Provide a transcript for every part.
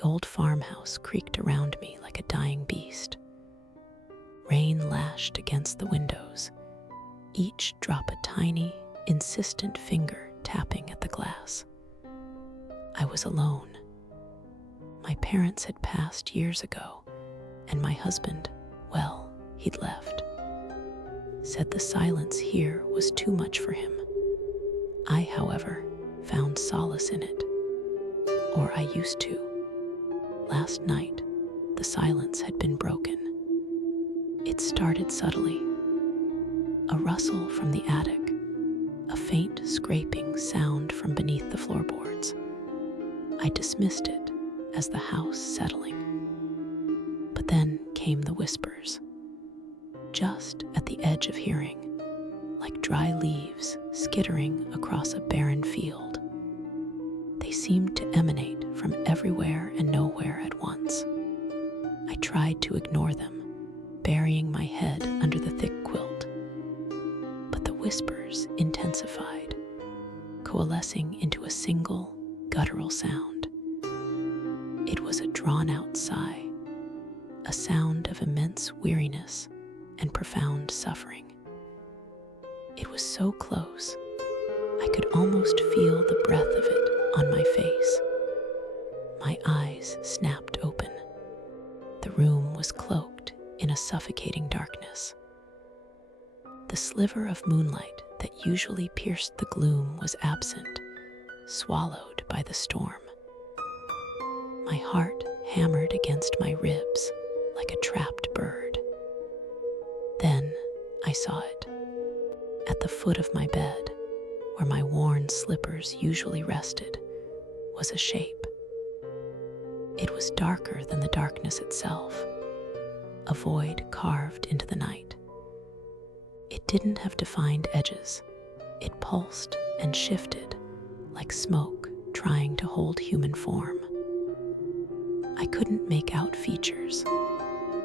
The old farmhouse creaked around me like a dying beast. Rain lashed against the windows, each drop a tiny, insistent finger tapping at the glass. I was alone. My parents had passed years ago, and my husband, well, he'd left. Said the silence here was too much for him. I, however, found solace in it. Or I used to. Last night, the silence had been broken. It started subtly. A rustle from the attic, a faint scraping sound from beneath the floorboards. I dismissed it as the house settling. But then came the whispers, just at the edge of hearing, like dry leaves skittering across a barren field. They seemed to emanate from everywhere and nowhere at once. I tried to ignore them, burying my head under the thick quilt. But the whispers intensified, coalescing into a single, guttural sound. It was a drawn-out sigh, a sound of immense weariness and profound suffering. It was so close, I could almost feel the breath of it on my face. My eyes snapped open. The room was cloaked in a suffocating darkness. The sliver of moonlight that usually pierced the gloom was absent, swallowed by the storm. My heart hammered against my ribs like a trapped bird. Then I saw it. At the foot of my bed, where my worn slippers usually rested, was a shape. It was darker than the darkness itself, a void carved into the night. It didn't have defined edges. It pulsed and shifted like smoke trying to hold human form. I couldn't make out features,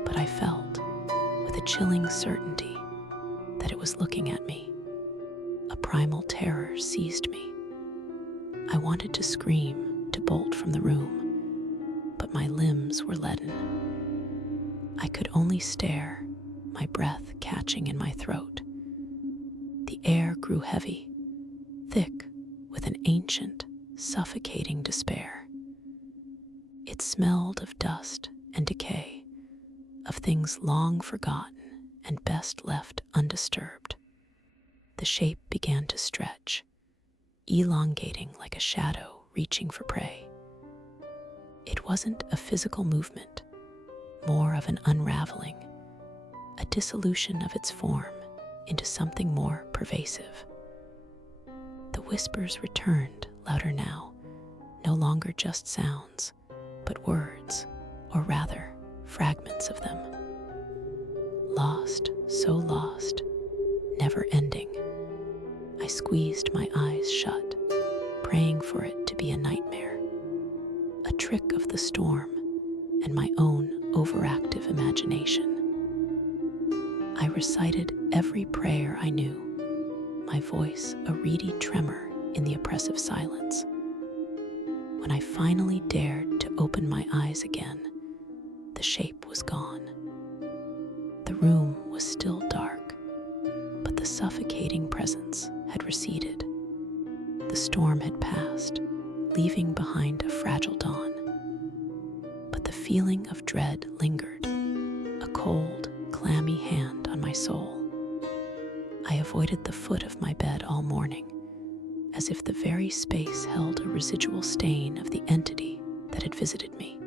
but I felt, with a chilling certainty, that it was looking at me. A primal terror seized me. I wanted to scream, to bolt from the room, but my limbs were leaden. I could only stare, my breath catching in my throat. The air grew heavy, thick with an ancient, suffocating despair. It smelled of dust and decay, of things long forgotten and best left undisturbed. The shape began to stretch, elongating like a shadow reaching for prey. It wasn't a physical movement, more of an unraveling, a dissolution of its form into something more pervasive. The whispers returned, louder now, no longer just sounds, but words, or rather, fragments of them. Lost, so lost, never ending. I squeezed my eyes shut, praying for it to be a nightmare, a trick of the storm and my own overactive imagination. I recited every prayer I knew, my voice a reedy tremor in the oppressive silence. When I finally dared to open my eyes again, the shape was gone. The room was still dark, but the suffocating presence had receded. The storm had passed, leaving behind a fragile dawn. But the feeling of dread lingered, a cold, clammy hand on my soul. I avoided the foot of my bed all morning, as if the very space held a residual stain of the entity that had visited me.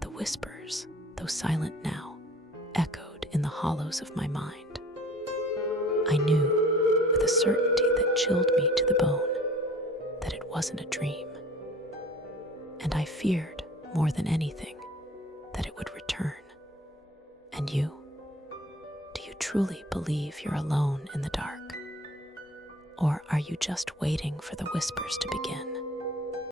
The whispers, though silent now, echoed in the hollows of my mind. I knew, with a certainty that chilled me to the bone, that it wasn't a dream. And I feared, more than anything, that it would return. And you? Do you truly believe you're alone in the dark? Or are you just waiting for the whispers to begin?